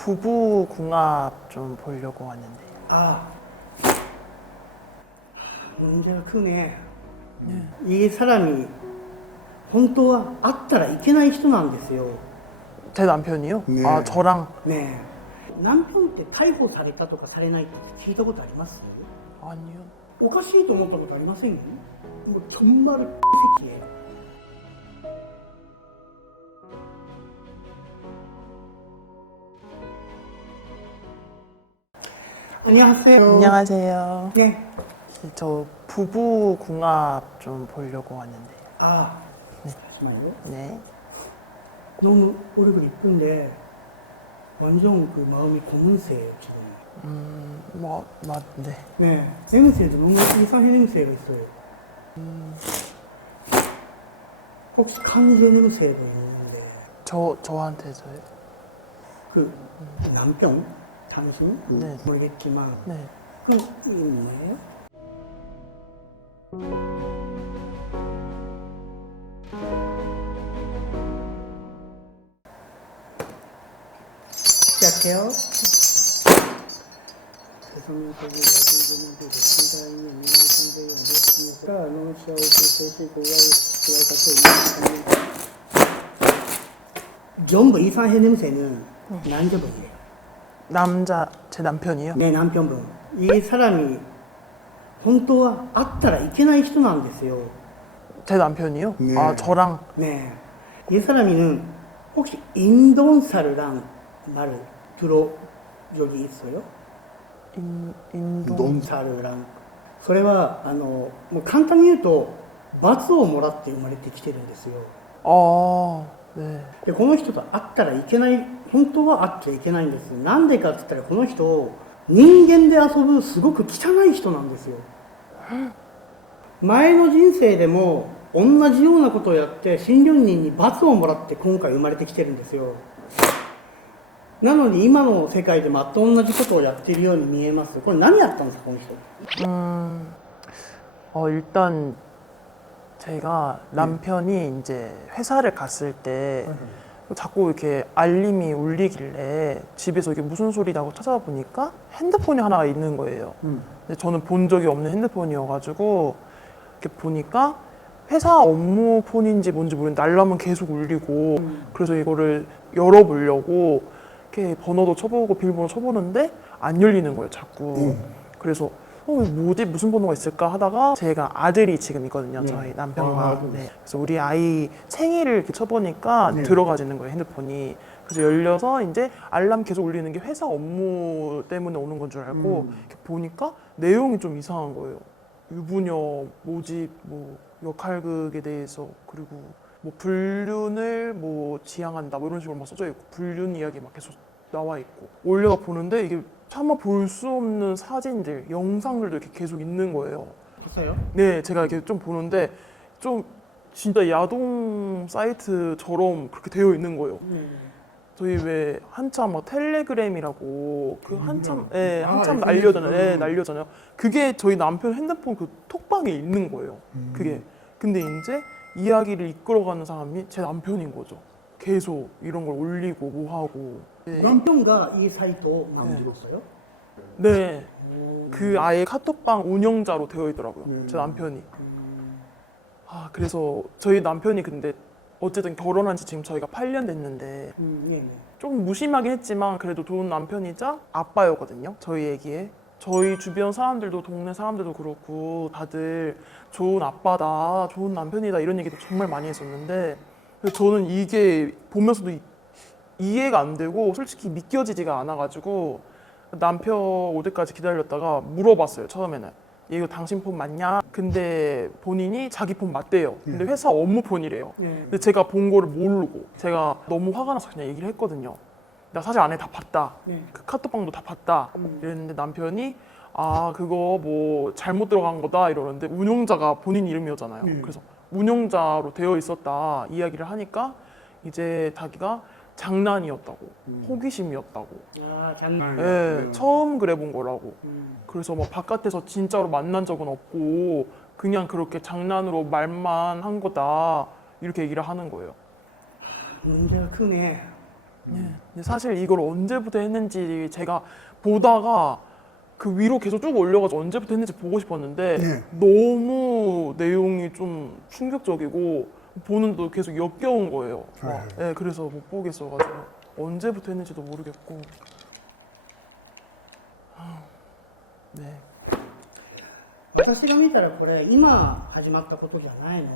부부 궁합 좀 보려고 왔는데. 아, 문제가 크네. 이 사람이 本当は会ったらいけない人なんですよ。 제 남편이요? 네. 아, 저랑. ねえ、남편って逮捕されたとかされないって聞いたことあります？ 아니요. おかしいと思ったことありません？もう정말 새끼에. 안녕하세요. 안녕하세요. 네. 저 부부 궁합 좀 보려고 왔는데. 아, 잠시만요. 네. 너무 얼굴이 이쁜데 완전 그 마음이 검은색이에요 지금. 네. 네, 냄새도 너무 이상한 냄새가 있어요. 혹시 강제 냄새도 있는데 저한테서요? 그 남편 당신 네. 모르겠지만 네. 그 있네. 시작해요. 대통령 소리 야생되는 그 대통령이 있는 상대의 연대에서 아노시아오 교수의 고와의 같은 전부 이상한 냄새는 남자분이에요. 제 남편이요? 네, 남편분. 이 사람이 本当は会ったらいけない人なんですよ. 제 남편이요? 네. 아, 저랑. 네. 이 사람은 혹시 인돈살이란 말 들어적이 있어요? 인돈살이란. それはもう簡単に言うと罰をもらって生まれてきてるんですよ. 아, 네. でこの人と会ったらいけない、本当は会っちゃいけないんです。なんでかって言ったらこの人人間で遊ぶすごく汚い人なんですよ。前の人生でも同じようなことをやって信領人に罰をもらって今回生まれてきてるんですよ。なのに今の世界でまっと同じことをやっているように見えます。これ何やったんですかこの人。 일단 제가 남편이 이제 회사를 갔을 때 자꾸 이렇게 알림이 울리길래 집에서 이게 무슨 소리라고 찾아보니까 핸드폰이 하나 있는 거예요. 근데 저는 본 적이 없는 핸드폰이어가지고 이렇게 보니까 회사 업무 폰인지 뭔지 모르겠는데 알람은 계속 울리고 그래서 이거를 열어보려고 이렇게 번호도 쳐보고 비밀번호 쳐보는데 안 열리는 거예요, 자꾸. 그래서 뭐지? 무슨 번호가 있을까 하다가 제가 아들이 지금 있거든요, 저희 남편과. 네. 그래서 우리 아이 생일을 이렇게 쳐보니까 들어가지는 거예요, 핸드폰이. 그래서 열려서 이제 알람 계속 울리는 게 회사 업무 때문에 오는 건 줄 알고 이렇게 보니까 내용이 좀 이상한 거예요. 유부녀 모집, 뭐 역할극에 대해서 그리고 뭐 불륜을 뭐 지향한다 뭐 이런 식으로 막 써져 있고 불륜 이야기 막 계속 나와 있고 올려가 보는데 이게 차마 볼 수 없는 사진들, 영상들도 이렇게 계속 있는 거예요. 봤어요? 네, 제가 이렇게 좀 보는데 좀 진짜 야동 사이트처럼 그렇게 되어 있는 거예요. 저희 왜 한참 막 텔레그램이라고 그 한참 한참 날려잖아요. 네, 날려잖아요. 그게 저희 남편 핸드폰 그 톡방에 있는 거예요. 그게. 근데 이제 이야기를 이끌어가는 사람이 제 남편인 거죠. 계속 이런 걸 올리고 뭐 하고. 네. 남편가 이 사이트 만들었어요? 네. 그 아예 카톡방 운영자로 되어 있더라고요. 제 남편이. 아, 그래서 저희 남편이 근데 어쨌든 결혼한 지 지금 저희가 8년 됐는데 좀 무심하긴 했지만 그래도 좋은 남편이자 아빠였거든요. 저희 애기에. 저희 주변 사람들도 동네 사람들도 그렇고 다들 좋은 아빠다, 좋은 남편이다 이런 얘기도 정말 많이 했었는데 저는 이게 보면서도 이해가 안 되고 솔직히 믿겨지지가 않아가지고 남편 올 때까지 기다렸다가 물어봤어요. 처음에는 이거 당신 폰 맞냐? 근데 본인이 자기 폰 맞대요. 근데 회사 업무 폰이래요. 근데 제가 본 거를 모르고 제가 너무 화가 나서 그냥 얘기를 했거든요. 나 사실 안에 다 봤다. 그 카톡방도 다 봤다. 이랬는데 남편이 아 그거 뭐 잘못 들어간 거다 이러는데 운영자가 본인 이름이었잖아요. 그래서 운영자로 되어 있었다 이야기를 하니까 이제 자기가 장난이었다고 호기심이었다고. 아 장난. 네, 처음 그래 본 거라고. 그래서 뭐 바깥에서 진짜로 만난 적은 없고 그냥 그렇게 장난으로 말만 한 거다 이렇게 얘기를 하는 거예요. 문제가 크네. 네. 근데 사실 이걸 언제부터 했는지 제가 보다가 그 위로 계속 쭉 올려가지고 언제부터 했는지 보고 싶었는데 네. 너무 내용이 좀 충격적이고 보는도 계속 역겨운 거예요. 막. 네, 그래서 못 보겠어가지고 언제부터 했는지도 모르겠고. 네. 私が見たらこれ今始まったことじゃないの。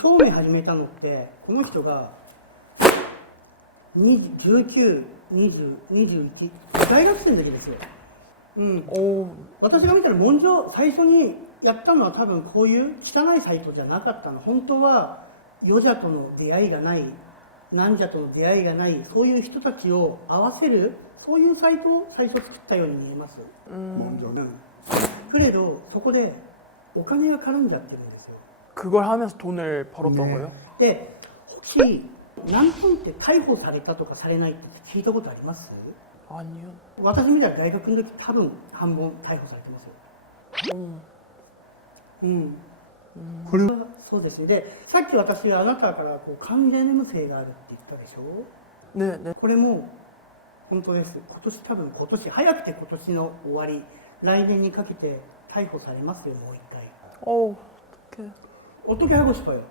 興味始めたのってこの人が19、20、21大学生の時ですよ。오, 私が見たら文書最初にやったのは多分こういう汚いサイトじゃなかったの。本当は余者との出会いがない軟者との出会いがないそういう人たちを合わせるそういうサイトを最初作ったように見えます。 먼저. けれどそこでお金が絡んじゃってるんですよ。 그걸 하면서 돈을 벌었던 네. 거예요? で、혹시 남편って逮捕されたとかされないって聞いたことあります？ 아니요. 私みたいな大学の時多分半分逮捕されてますよ。 うん。 그리고 そうですね。で、さっき私があなたからこう完全眠性があるって言ったでしょ。 네, 네. これも本当です。今年早くて今年の終わり、来年にかけて逮捕されますよ。もう一回。 어떡해. 어떻게 하고 싶어요?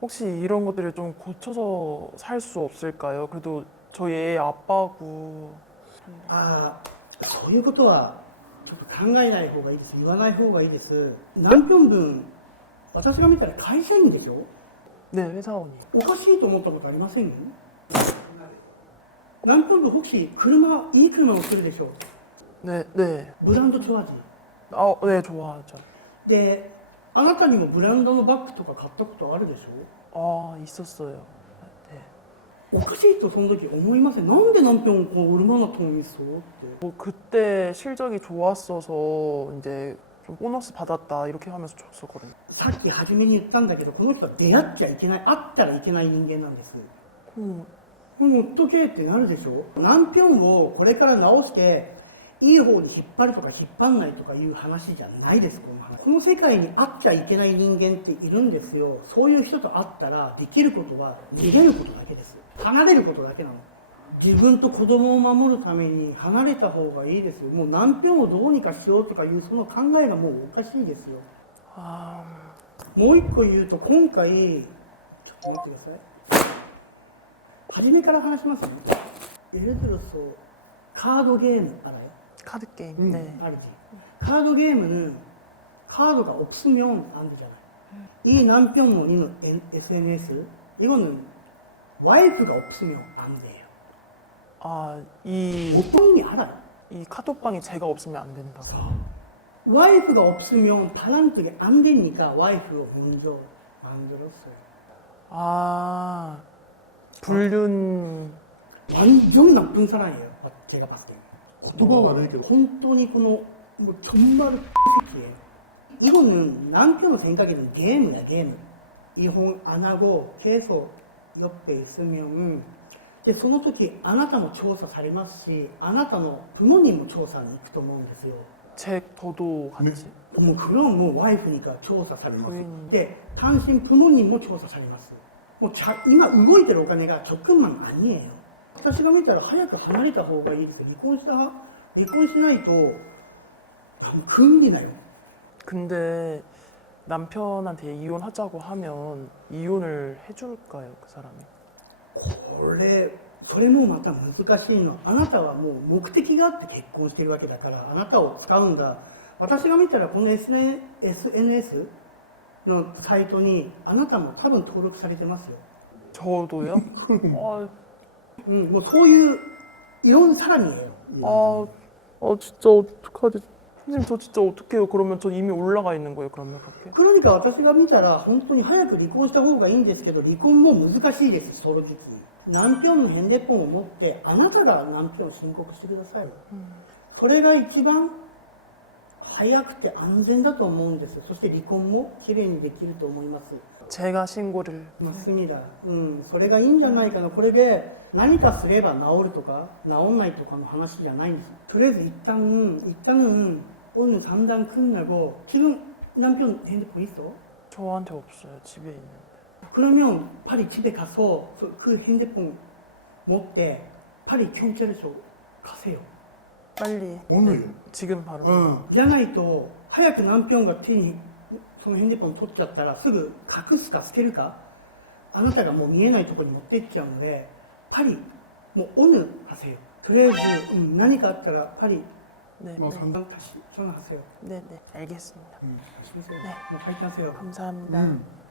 혹시 이런 것들을 좀 고쳐서 살 수 없을까요? 그래도 저희 애 아빠고. ああ、そういうことはちょっと考えない方がいいです。言わない方がいいです。何分分、私が見たら会社員でしょ。 네, 회사원이. おかしいと思ったことありません？何分分혹시いい車乗ってるでしょ。 네, 네. ブランド좋아하지。 아, 네, 좋아하죠. で、あなたにもブランドのバッグとか買ったことあるでしょ。 아, 있었어요. 네. おかしいとその時思いません？なんで남편 얼마나 돈 있어って。 뭐 그때 실적이 좋았어서 이제 좀 보너스 받았다 이렇게 하면서 줬었거든요. さっき初めに言ったんだけど、この人は出会っちゃいけない、会ったらいけない人間なんです。 음, もうほっとけってなるでしょ。難病をこれから直していい方に引っ張るとか引っ張んないとかいう話じゃないです。この話、この世界に会っちゃいけない人間っているんですよ。そういう人と会ったらできることは逃げることだけです。離れることだけなの。自分と子供を守るために離れた方がいいですよ。もう難病をどうにかしようとかいうその考えがもうおかしいですよ。 아, もう一個言うと、今回ちょっと待ってください。初めから話しますね。예를 들어서 카드 게임 알아요? 카드 게임. 네. 알지? 카드 게임은 카드가 없으면 안 되잖아요. 이 남편분이 SNS 이거는 와이프가 없으면 안 돼요. 아, 이 어떤 의미 알아요? 카톡방이 제가 없으면 안 된다. 와이프가 없으면 바람뜨기 안 되니까 와이프가 먼저 만들었어요. 아, 불륜. 완전 나쁜 사람이에요. 제가 봤을 때. 어토가 많으니까 本当にこのもう정말 새끼예요. 이거는 남편의 생각에는 게임이야, 게임. 이혼 안 하고 계속 옆에 있으면でその時あなたも調査されますし、あなたの부모님も調査に行くと思うんですよ。 저도 같이. もう그럼もうワイフにか調査されます。 부인. で単身부모님も調査されます。もう今動いてるお金が조금만 아니에요。 私が見たら早く離れた方がいいですよ。離婚しないと큰일이나요。 근데 남편한테 이혼하자고 하면 이혼을 해줄까요, 그 사람이? それもまた難しいの。あなたはもう目的があって結婚してるわけだから、あなたを使うんだ。私が見たらこの SNS のサイトにあなたも多分登録されてますよ。 저도요? 아, もうそういう이런 사람이에요. 진짜 어떡하지? 선생님 저 진짜 어떡해요? 그러면 저 이미 올라가 있는 거예요, 그러면 그렇게? 그러니까 私が見たら本当に早く離婚した方がいいんですけど、離婚も難しいです。正直。남편の핸드폰を持ってあなたが남편を申告してください。それが一番早くて安全だと思うんです。そして離婚もきれいにできると思います。 제가 신고를. 맞습니다. それがいいんじゃないかな。これで何かすれば治るとか治んないとかの話じゃないんです。とりあえず일단은 오늘 상담 끝나고 지금 남편 핸드폰 있어? 저한테 없어요, 집에 있는데. 그러면 빨리 집에 가서 그 핸드폰 持って 빨리 경찰서 가세요. 빨리. 오늘요? 네, 지금 바로. じゃないと早く남편が手にそのヘンデポン取っちゃったらすぐ隠すか捨てるかあなたがもう見えないところに持ってっちゃうのでパリもう오늘 하세요. とりあえず、何かあったらパリ 네, 뭐 네. 다시 전화하세요. 네, 네, 알겠습니다. 하세요. 네. 뭐 파이팅 하세요. 감사합니다.